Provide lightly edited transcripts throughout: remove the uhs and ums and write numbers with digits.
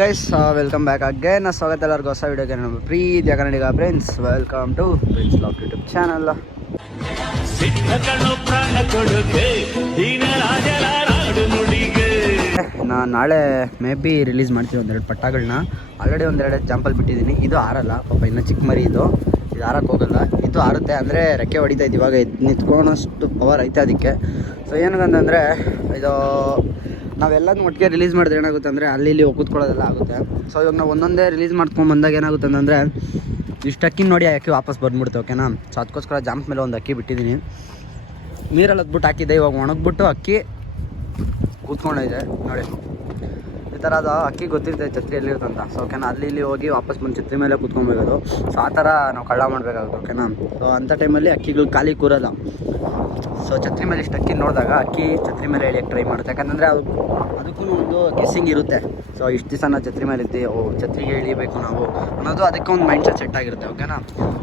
Guys welcome back again. ಸ್ವಾಗತ ಎಲ್ಲರಿಗೂ ಹೊಸ ವಿಡಿಯೋಗೆ. ನಮ್ಮ ಪ್ರೀತಿಯ Kannadiga friends, welcome to friends lock YouTube channel. ನಾನು ನಾಳೆ ಮೇ ಬಿ ರಿಲೀಸ್ ಮಾಡ್ತೀನಿ ಒಂದೆರಡು ಪಟ್ಟಗಳನ್ನ. ಆಲ್ರೆಡಿ ಒಂದೆರಡು ಎಕ್ಸಾಂಪಲ್ ಬಿಟ್ಟಿದ್ದೀನಿ. ಇದು ಆರಲ್ಲ ಪಾಪ, ಇನ್ನೂ ಚಿಕ್ಕ ಮರಿ ಇದು ಆರಕ್ಕೆ ಹೋಗಲ್ಲ. ಇದು ಆರುತ್ತೆ ಅಂದರೆ ರೆಕ್ಕೆ ಹೊಡಿತಾ ಇದ್ದು ಇವಾಗ ನಿಂತ್ಕೊಳ್ಳೋಷ್ಟು ಪವರ್ ಐತೆ ಅದಕ್ಕೆ. ಸೊ ಏನಂತಂದರೆ ಇದು ನಾವೆಲ್ಲದನ್ನೂ ಒಟ್ಟಿಗೆ ರಿಲೀಸ್ ಮಾಡಿದ್ರೆ ಏನಾಗುತ್ತೆ ಅಂದರೆ ಅಲ್ಲಿ ಇಲ್ಲಿ ಕೂತ್ಕೊಳ್ಳೋದೆಲ್ಲ ಆಗುತ್ತೆ. ಸೊ ಇವಾಗ ನಾವು ಒಂದೊಂದೇ ರಿಲೀಸ್ ಮಾಡ್ಕೊಂಡು ಬಂದಾಗ ಏನಾಗುತ್ತೆ ಅಂತಂದರೆ ಇಷ್ಟು ಅಕ್ಕಿ ನೋಡಿ ಆ ಅಕ್ಕಿ ವಾಪಸ್ ಬಂದ್ಬಿಡುತ್ತೆ. ಓಕೆನಾ. ಸೊ ಅದಕ್ಕೋಸ್ಕರ ಜಾಂಪ್ ಮೇಲೆ ಒಂದು ಅಕ್ಕಿ ಬಿಟ್ಟಿದ್ದೀನಿ. ನೀರಲ್ಲಿ ಹತ್ಬಿಟ್ಟು ಹಾಕಿದ್ದೆ, ಇವಾಗ ಒಣಗ್ಬಿಟ್ಟು ಅಕ್ಕಿ ಕೂತ್ಕೊಂಡಿದೆ ನೋಡಿ. ಈ ಥರ ಅದು ಅಕ್ಕಿ ಗೊತ್ತಿರ್ತದೆ ಛತ್ರಿ ಎಲ್ಲಿರುತ್ತಂತ. ಸೊ ಓಕೆನಾ, ಅಲ್ಲಿ ಇಲ್ಲಿ ಹೋಗಿ ವಾಪಸ್ ಬಂದು ಛತ್ರಿ ಮೇಲೆ ಕೂತ್ಕೊಬೇಕಾಗೋದು. ಸೊ ಆ ಥರ ನಾವು ಕಳ್ಳ ಮಾಡಬೇಕಾಗುತ್ತೆ. ಓಕೆನಾ. ಸೊ ಅಂಥ ಟೈಮಲ್ಲಿ ಅಕ್ಕಿಗಳು ಖಾಲಿ ಕೂರಲ್ಲ. ಸೊ ಛತ್ರಿ ಮೇಲೆ ಇಷ್ಟು ಅಕ್ಕಿ ನೋಡಿದಾಗ ಅಕ್ಕಿ ಛತ್ರಿ ಮೇಲೆ ಎಳಿಯೋಕ್ಕೆ ಟ್ರೈ ಮಾಡುತ್ತೆ. ಯಾಕಂದರೆ ಅದಕ್ಕೂ ಒಂದು ಗೆಸ್ಸಿಂಗ್ ಇರುತ್ತೆ. ಸೊ ಇಷ್ಟು ದಿವಸ ನಾವು ಛತ್ರಿ ಮೇಲೆ ಇರ್ತೀವಿ, ಛತ್ರಿಗೆ ಇಳಿಬೇಕು ನಾವು ಅನ್ನೋದು ಅದಕ್ಕೆ ಒಂದು ಮೈಂಡ್ ಸೆಟ್ ಆಗಿರುತ್ತೆ. ಓಕೆನಾ.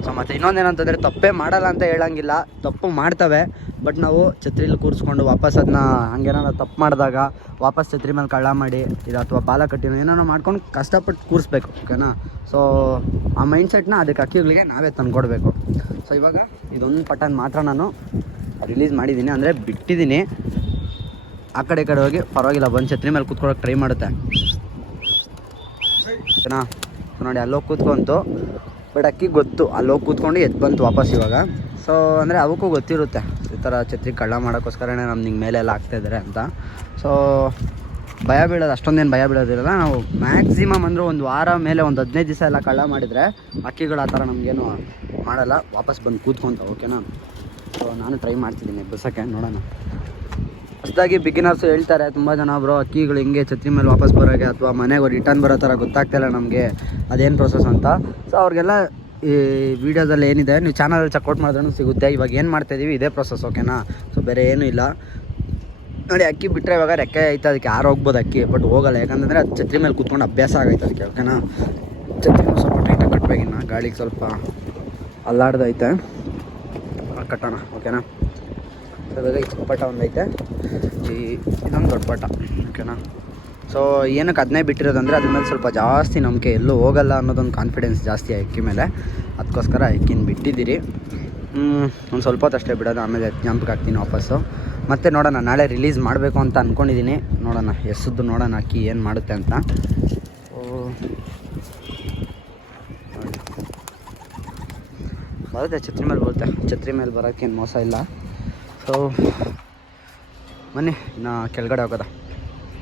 ಸೊ ಮತ್ತು ಇನ್ನೊಂದೇನಂತಂದರೆ ತಪ್ಪೇ ಮಾಡಲ್ಲ ಅಂತ ಹೇಳೋಂಗಿಲ್ಲ, ತಪ್ಪು ಮಾಡ್ತವೆ. ಬಟ್ ನಾವು ಛತ್ರಿಲಿ ಕೂರಿಸ್ಕೊಂಡು ವಾಪಸ್ ಅದನ್ನ ಹಂಗೇನಾದ್ರು ತಪ್ಪು ಮಾಡಿದಾಗ ವಾಪಸ್ ಛತ್ರಿ ಮೇಲೆ ಕಳ್ಳ ಮಾಡಿ ಇದು ಅಥವಾ ಬಾಲ ಕಟ್ಟಿನೋ ಏನಾರು ಮಾಡ್ಕೊಂಡು ಕಷ್ಟಪಟ್ಟು ಕೂರಿಸ್ಬೇಕು. ಓಕೆನಾ. ಸೊ ಆ ಮೈಂಡ್ ಸೆಟ್ನ ಅದಕ್ಕೆ ಅಕ್ಕಿಗಳಿಗೆ ನಾವೇ ತಂದುಕೊಡ್ಬೇಕು. ಸೊ ಇವಾಗ ಇದೊಂದು ಪಟ್ಟನ ಮಾತ್ರ ನಾನು ರಿಲೀಸ್ ಮಾಡಿದ್ದೀನಿ, ಅಂದರೆ ಬಿಟ್ಟಿದ್ದೀನಿ. ಆ ಕಡೆ ಹೋಗಿ ಪರವಾಗಿಲ್ಲ ಬಂದು ಛತ್ರಿ ಮೇಲೆ ಕೂತ್ಕೊಳ್ಳೋಕೆ ಟ್ರೈ ಮಾಡುತ್ತೆ. ಓಕೆನಾ. ನೋಡಿ ಅಲ್ಲೋಗಿ ಕೂತ್ಕೊಂತು. ಬಟ್ ಅಕ್ಕಿ ಗೊತ್ತು ಅಲ್ಲೋಗಿ ಕೂತ್ಕೊಂಡು ಎದ್ದು ಬಂತು ವಾಪಸ್ ಇವಾಗ. ಸೊ ಅಂದರೆ ಅವಕ್ಕೂ ಗೊತ್ತಿರುತ್ತೆ ಈ ಥರ ಛತ್ರಿ ಕಳ್ಳ ಮಾಡೋಕ್ಕೋಸ್ಕರನೇ ನಮ್ಮ ನಿಂಗೆ ಮೇಲೆಲ್ಲ ಆಗ್ತಾಯಿದ್ದಾರೆ ಅಂತ. ಸೊ ಭಯ ಬೀಳೋದು ಅಷ್ಟೊಂದೇನು ಭಯ ಬೀಳೋದಿರಲ್ಲ. ನಾವು ಮ್ಯಾಕ್ಸಿಮಮ್ ಅಂದರೆ ಒಂದು ವಾರ ಮೇಲೆ ಒಂದು 15 ದಿವಸ ಎಲ್ಲ ಕಳ್ಳ ಮಾಡಿದರೆ ಅಕ್ಕಿಗಳು ಆ ಥರ ನಮಗೇನು ಮಾಡಲ್ಲ, ವಾಪಸ್ ಬಂದು ಕೂತ್ಕೊಂತ. ಓಕೆನಾ. ಸೊ ನಾನು ಟ್ರೈ ಮಾಡ್ತಿದ್ದೀನಿ ಬಸಕ್ಕೆ, ನೋಡೋಣ. ಹೊಸದಾಗಿ ಬಿಗಿನರ್ಸು ಹೇಳ್ತಾರೆ ತುಂಬ ಜನ, ಬ್ರೋ ಅಕ್ಕಿಗಳು ಹಿಂಗೆ ಛತ್ರಿ ಮೇಲೆ ವಾಪಸ್ ಬರೋಕ್ಕೆ ಅಥವಾ ಮನೆಗೆ ರಿಟರ್ನ್ ಬರೋ ಥರ ಗೊತ್ತಾಗ್ತಾಯಿಲ್ಲ ನಮಗೆ, ಅದೇನು ಪ್ರೊಸೆಸ್ ಅಂತ. ಸೊ ಅವ್ರಿಗೆಲ್ಲ ಈ ವಿಡಿಯೋದಲ್ಲಿ ಏನಿದೆ ನೀವು ಚಾನಲಲ್ಲಿ ಚೆಕ್ಔಟ್ ಮಾಡಿದ್ರೂ ಸಿಗುತ್ತೆ. ಇವಾಗ ಏನು ಮಾಡ್ತಾಯಿದ್ದೀವಿ ಇದೇ ಪ್ರೊಸೆಸ್. ಓಕೆನಾ. ಸೊ ಬೇರೆ ಏನೂ ಇಲ್ಲ ನೋಡಿ. ಅಕ್ಕಿ ಬಿಟ್ಟರೆ ಇವಾಗ ರೆಕ್ಕೆ ಐತೆ, ಅದಕ್ಕೆ ಯಾರು ಹೋಗ್ಬೋದು ಅಕ್ಕಿ, ಬಟ್ ಹೋಗಲ್ಲ. ಯಾಕಂದರೆ ಅದು ಛತ್ರಿ ಮೇಲೆ ಕೂತ್ಕೊಂಡು ಅಭ್ಯಾಸ ಆಗೈತೆ ಅದಕ್ಕೆ. ಓಕೆನಾ. ಛತ್ರಿನೂ ಸ್ವಲ್ಪ ಟೈಟಾಗಿ ಕಟ್ಟಬೇಕಿನ್ನ, ಗಾಳಿಗೆ ಸ್ವಲ್ಪ ಅಲ್ಲಾಡ್ದೈತೆ, ಕಟ್ಟೋಣ. ಓಕೆನಾ. ಇವಾಗ ಈ ಚಿಕ್ಕ ಪಟ ಒಂದೈತೆ, ಇದೊಂದು ದೊಡ್ಡ ಪಟ. ಓಕೆನಾ. ಸೊ ಏನಕ್ಕೆ ಅದನ್ನೇ ಬಿಟ್ಟಿರೋದಂದರೆ ಅದ್ರ ಮೇಲೆ ಸ್ವಲ್ಪ ಜಾಸ್ತಿ ನಂಬಿಕೆ, ಎಲ್ಲೂ ಹೋಗಲ್ಲ ಅನ್ನೋದೊಂದು ಕಾನ್ಫಿಡೆನ್ಸ್ ಜಾಸ್ತಿ ಅಕ್ಕಿ ಮೇಲೆ. ಅದಕ್ಕೋಸ್ಕರ ಅಕ್ಕಿನ ಬಿಟ್ಟಿದ್ದೀರಿ. ಒಂದು ಸ್ವಲ್ಪ ಹೊತ್ತು ಅಷ್ಟೇ ಬಿಡೋದು, ಆಮೇಲೆ ಜಂಪ್ಗೆ ಹಾಕ್ತೀನಿ ವಾಪಸ್ಸು. ಮತ್ತೆ ನೋಡೋಣ, ನಾಳೆ ರಿಲೀಸ್ ಮಾಡಬೇಕು ಅಂತ ಅಂದ್ಕೊಂಡಿದ್ದೀನಿ. ನೋಡೋಣ ಎಷ್ಟದ್ದು, ನೋಡೋಣ ಅಕ್ಕಿ ಏನು ಮಾಡುತ್ತೆ ಅಂತ. ಬರುತ್ತೆ ಛತ್ರಿ ಮೇಲೆ ಬರುತ್ತೆ, ಛತ್ರಿ ಮೇಲೆ ಬರೋಕ್ಕೇನು ಮೋಸ ಇಲ್ಲ. ಸೊ ಬನ್ನಿ ಇನ್ನು ಕೆಳಗಡೆ ಹೋಗೋದ.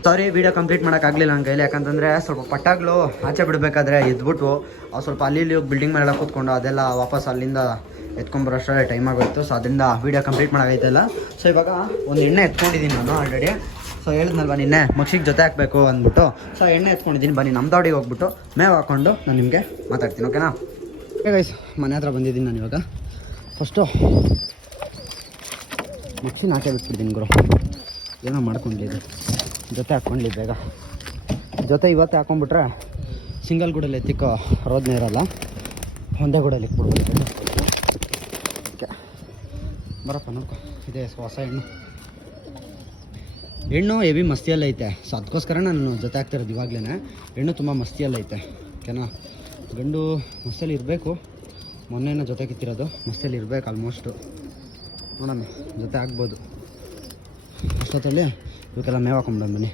ಸಾರಿ ವೀಡಿಯೋ ಕಂಪ್ಲೀಟ್ ಮಾಡೋಕ್ಕಾಗಲಿಲ್ಲ ನನ್ನ ಕೈಲಿ. ಯಾಕಂತಂದರೆ ಸ್ವಲ್ಪ ಪಟಾಗಳು ಆಚೆ ಬಿಡಬೇಕಾದ್ರೆ ಎದ್ಬಿಟ್ಟು ಅವು ಸ್ವಲ್ಪ ಅಲ್ಲಿ ಹೋಗಿ ಬಿಲ್ಡಿಂಗ್ ಮೇಲೆಲ್ಲ ಕೂತ್ಕೊಂಡು ಅದೆಲ್ಲ ವಾಪಸ್ ಅಲ್ಲಿಂದ ಎತ್ಕೊಂಬರೋಷ್ಟೇ ಟೈಮ್ ಆಗೋಯ್ತು. ಸೊ ಅದರಿಂದ ವೀಡಿಯೋ ಕಂಪ್ಲೀಟ್ ಮಾಡೋಕ್ಕೈತಲ್ಲ. ಸೊ ಇವಾಗ ಒಂದು ಎಣ್ಣೆ ಎತ್ಕೊಂಡಿದ್ದೀನಿ ನಾನು ಆಲ್ರೆಡಿ. ಸೊ ಹೇಳಿದ್ನಲ್ವ ನಿನ್ನೆ ಮಕ್ಷಿಗೆ ಜೊತೆ ಹಾಕಬೇಕು ಅಂದ್ಬಿಟ್ಟು. ಸೊ ಎಣ್ಣೆ ಎತ್ಕೊಂಡಿದ್ದೀನಿ. ಬನ್ನಿ ನಮ್ಮ ದೌಡಿಗೆ ಹೋಗ್ಬಿಟ್ಟು ಮೇವು ಹಾಕ್ಕೊಂಡು ನಾನು ನಿಮಗೆ ಮಾತಾಡ್ತೀನಿ. ಓಕೆನಾ. ಗೈಸ್ ಮನೆ ಹತ್ರ ಬಂದಿದ್ದೀನಿ ನಾನು ಇವಾಗ. ಫಸ್ಟು ಮಕ್ಷಿನ ಹಾಕೇ ಬಿಟ್ಬಿಡ್ತೀನಿ ಗುರು, ಏನೋ ಮಾಡ್ಕೊಂಡಿದ್ದು. ಜೊತೆ ಹಾಕ್ಕೊಂಡ್ಲಿ ಬೇಗ, ಜೊತೆ ಇವತ್ತೇ ಹಾಕೊಂಡ್ಬಿಟ್ರೆ ಸಿಂಗಲ್ ಗೂಡಲ್ಲಿ ಎತ್ತಿಕ್ಕೋ ರೋದನೆ ಇರೋಲ್ಲ, ಒಂದೇ ಗೂಡಲ್ಲಿ ಇಕ್ಬಿಡ್ಬೇಕು. ಓಕೆ ಬರಪ್ಪ ನೋಡ್ಕೊ, ಇದೆ ಹೊಸ ಹೆಣ್ಣು ಹೆವಿ ಮಸ್ತಿಯಲ್ಲ ಐತೆ. ಸೊ ಅದಕ್ಕೋಸ್ಕರ ನಾನು ಜೊತೆ ಹಾಕ್ತಿರೋದು ಇವಾಗಲೇ. ಹೆಣ್ಣು ತುಂಬ ಮಸ್ತಿಯಲ್ಲ ಐತೆ. ಓಕೆನಾ. ಗಂಡು ಮಸ್ತಿಯಲ್ಲಿ ಇರಬೇಕು, ಮೊನ್ನೆನ ಜೊತೆ ಕಿತ್ತಿರೋದು, ಮಸ್ತಿಯಲ್ಲಿ ಇರಬೇಕು ಆಲ್ಮೋಸ್ಟು. ನೋಡೋಣ ಜೊತೆ ಆಗ್ಬೋದು. ಅಷ್ಟೊತ್ತಲ್ಲಿ ಇವಕ್ಕೆಲ್ಲ ಮೇವು ಹಾಕೊಂಬಿಡೋಣ ಬನ್ನಿ.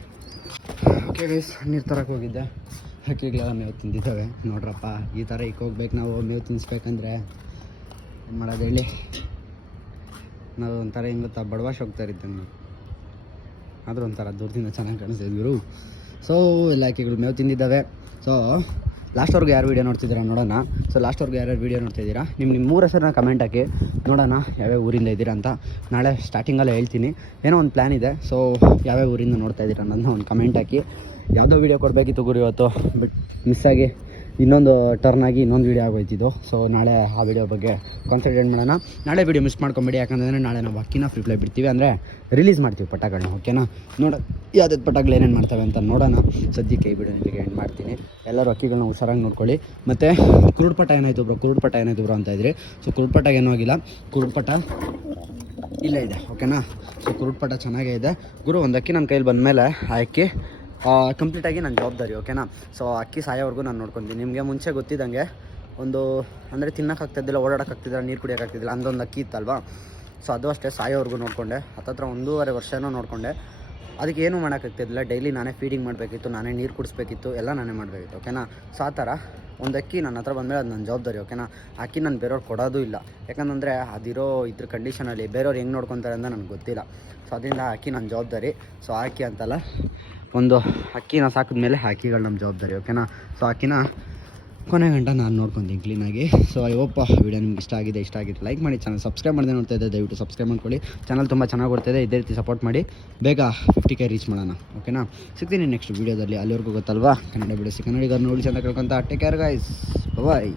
ಓಕೆ ಗೈಸ್, ನೀರು ತರಕ್ಕೆ ಹೋಗಿದ್ದೆ, ಹಕ್ಕಿಗಳೆಲ್ಲ ಮೇವು ತಿಂದಿದ್ದಾವೆ. ನೋಡ್ರಪ್ಪ ಈ ಥರ ಹೋಗ್ಬೇಕು ನಾವು, ಮೇವು ತಿನ್ನಿಸ್ಬೇಕಂದ್ರೆ ಏನು ಮಾಡೋದು ಹೇಳಿ. ನಾವು ಒಂಥರ ಹೆಂಗೆ ಗೊತ್ತಾ, ಬಡವಾಶ್ ಹೋಗ್ತಾ ಇದ್ದೆ ನಾನು, ಆದರೂ ಒಂಥರ ದೂರದಿಂದ ಚೆನ್ನಾಗಿ ಕಾಣಿಸ್ತಿದ್ರು. ಸೊ ಎಲ್ಲ ಹಕ್ಕಿಗಳು ಮೇವು ತಿಂದಿದ್ದಾವೆ. ಸೊ ಲಾಸ್ಟ್ವರೆಗೂ ಯಾರು ವೀಡಿಯೋ ನೋಡ್ತಿದ್ದೀರಾ ನೋಡೋಣ. ಸೊ ಲಾಸ್ಟ್ವರೆಗೂ ಯಾರ್ಯಾರು ವೀಡಿಯೋ ನೋಡ್ತಿದ್ದೀರಾ, ನಿಮ್ಮ ಮೂರು ಹೆಸರನ್ನ ಕಮೆಂಟ್ ಹಾಕಿ ನೋಡೋಣ ಯಾವ್ಯಾವ ಊರಿಂದ ಇದ್ದೀರಾ ಅಂತ. ನಾಳೆ ಸ್ಟಾರ್ಟಿಂಗಲ್ಲೇ ಹೇಳ್ತೀನಿ, ಏನೋ ಒಂದು ಪ್ಲ್ಯಾನ್ ಇದೆ. ಸೊ ಯಾವ್ಯಾವ ಊರಿಂದ ನೋಡ್ತಾ ಇದ್ದೀರಾ ಅನ್ನೋದನ್ನ ಒಂದು ಕಮೆಂಟ್ ಹಾಕಿ. ಯಾವುದೋ ವೀಡಿಯೋ ಕೊಡಬೇಕಿತ್ತು ಗುರು ಇವತ್ತು, ಬಟ್ ಮಿಸ್ಸಾಗಿ ಇನ್ನೊಂದು ಟರ್ನ್ ಆಗಿ ಇನ್ನೊಂದು ವೀಡಿಯೋ ಆಗೋಯ್ತಿದ್ದು. ಸೊ ನಾಳೆ ಆ ವಿಡಿಯೋ ಬಗ್ಗೆ ಕಾನ್ಸಂಟ್ರೇಟ್ ಮಾಡೋಣ. ನಾಳೆ ವೀಡಿಯೋ ಮಿಸ್ ಮಾಡ್ಕೊಂಬೇಡಿ, ಯಾಕಂದರೆ ನಾಳೆ ನಾವು ಅಕ್ಕಿನ ಫ್ರೀ ಬಿಡ್ತೀವಿ, ಅಂದರೆ ರಿಲೀಸ್ ಮಾಡ್ತೀವಿ ಪಟಾಗಳನ್ನ. ಓಕೆನಾ. ಯಾವ್ದು ಪಟಾಗಳು ಏನೇನು ಮಾಡ್ತವೆ ಅಂತ ನೋಡೋಣ. ಸದ್ಯಕ್ಕೆ ಈ ವಿಡಿಯೋ ನಿಮಗೆ ಎಂಡ್ ಮಾಡ್ತೀನಿ. ಎಲ್ಲರೂ ಅಕ್ಕಿಗಳನ್ನ ಹುಷಾರಾಗಿ ನೋಡ್ಕೊಳ್ಳಿ. ಮತ್ತು ಕುರುಡ್ಪಟ ಏನಾಯಿತು ಬ್ರೋ ಅಂತ ಇದ್ರಿ. ಸೊ ಕುರುಡ್ಪಟ ಏನೂ ಆಗಿಲ್ಲ, ಕುರುಡ್ಪಟ ಇಲ್ಲೇ ಇದೆ. ಓಕೆನಾ. ಸೊ ಕುರುಡ್ಪಟ ಚೆನ್ನಾಗೇ ಇದೆ ಗುರು. ಒಂದು ಅಕ್ಕಿ ನನ್ನ ಕೈಲಿ ಬಂದಮೇಲೆ ಆ ಅಕ್ಕಿ ಕಂಪ್ಲೀಟಾಗಿ ನನ್ನ ಜವಾಬ್ದಾರಿ, ಓಕೆನಾ. ಸೊ ಅಕ್ಕಿ ಸಾಯೋವರೆಗೂ ನಾನು ನೋಡ್ಕೊತೀನಿ. ನಿಮಗೆ ಮುಂಚೆ ಗೊತ್ತಿದ್ದಂಗೆ ಒಂದು ಅಂದರೆ ತಿನ್ನೋಕ್ಕಾಗ್ತಿದ್ದಿಲ್ಲ, ಓಡಾಡೋಕ್ಕಾಗ್ತಿದ್ದಿಲ್ಲ, ನೀರು ಕುಡಿಯೋಕ್ಕಾಗ್ತಿದ್ದಿಲ್ಲ ಅಂದೊಂದು ಅಕ್ಕಿ ಇತ್ತಲ್ವಾ. ಸೊ ಅದು ಅಷ್ಟೇ ಸಾಯೋವರೆಗೂ ನೋಡಿಕೊಂಡೆ. ಹತ್ತತ್ರ 1.5 ವರ್ಷನೂ ನೋಡಿಕೊಂಡೆ. ಅದಕ್ಕೆ ಏನೂ ಮಾಡೋಕ್ಕಾಗ್ತಿದ್ದಿಲ್ಲ. ಡೈಲಿ ನಾನೇ ಫೀಡಿಂಗ್ ಮಾಡಬೇಕಿತ್ತು, ನಾನೇ ನೀರು ಕುಡಿಸ್ಬೇಕಿತ್ತು, ಎಲ್ಲ ನಾನೇ ಮಾಡಬೇಕಿತ್ತು, ಓಕೆನಾ. ಸೊ ಆ ಥರ ಒಂದು ಅಕ್ಕಿ ನನ್ನ ಹತ್ರ ಬಂದಮೇಲೆ ಅದು ನನ್ನ ಜವಾಬ್ದಾರಿ, ಓಕೆನಾ. ಅಕ್ಕಿ ನಾನು ಬೇರೆಯವ್ರು ಕೊಡೋದು ಇಲ್ಲ, ಯಾಕಂದರೆ ಅದಿರೋ ಇದ್ರ ಕಂಡೀಷನಲ್ಲಿ ಬೇರೆಯವ್ರು ಹೆಂಗೆ ನೋಡ್ಕೊತಾರೆ ಅಂತ ನನಗೆ ಗೊತ್ತಿಲ್ಲ. ಸೊ ಅದರಿಂದ ಅಕ್ಕಿ ನನ್ನ ಜವಾಬ್ದಾರಿ. ಸೊ ಆ ಅಕ್ಕಿ ಅಂತಲ್ಲ, ಒಂದು ಅಕ್ಕಿನ ಸಾಕಿದ್ಮೇಲೆ ಆ ಅಕ್ಕಿಗಳು ನಮ್ಮ ಜವಾಬ್ದಾರಿ, ಓಕೆನಾ. ಸೊ ಅಕ್ಕಿನ ಕೊನೆ ಗಂಟ ನಾನು ನೋಡ್ಕೊತೀನಿ ಕ್ಲೀನಾಗಿ. ಸೊ ಐ ಹೋಪ್ ವಿಡಿಯೋ ನಿಮ್ಗೆ ಇಷ್ಟ ಆಗಿದ್ರೆ ಲೈಕ್ ಮಾಡಿ. ಚಾನಲ್ ಸಬ್ಸ್ಕ್ರೈಬ್ ಮಾಡದೆ ನೋಡ್ತಾ ಇದ್ದೆ ದಯವಿಟ್ಟು ಸಬ್ಸ್ಕ್ರೈಬ್ ಮಾಡ್ಕೊಳ್ಳಿ. ಚಾನಲ್ ತುಂಬ ಚೆನ್ನಾಗಿ ಬರ್ತಾಯಿದೆ, ಇದೇ ರೀತಿ ಸಪೋರ್ಟ್ ಮಾಡಿ. ಬೇಗ 50K ರೀಚ್ ಮಾಡೋಣ, ಓಕೆನಾ. ಸಿಗ್ತೀನಿ ನೆಕ್ಸ್ಟ್ ವೀಡಿಯೋದಲ್ಲಿ. ಅಲ್ಲಿವರೆಗೂ ಗೊತ್ತಲ್ವಾ, ಕನ್ನಡ ಬಿಡಿಸಿ ಕನ್ನಡಿಗರನ್ನ ಉಳಿಸಿ ಅಂತ ಕೇಳ್ಕೊಂತ ಟೇಕ್ ಕೇರ್ ಗೈಸ್, ಬಾಯ್.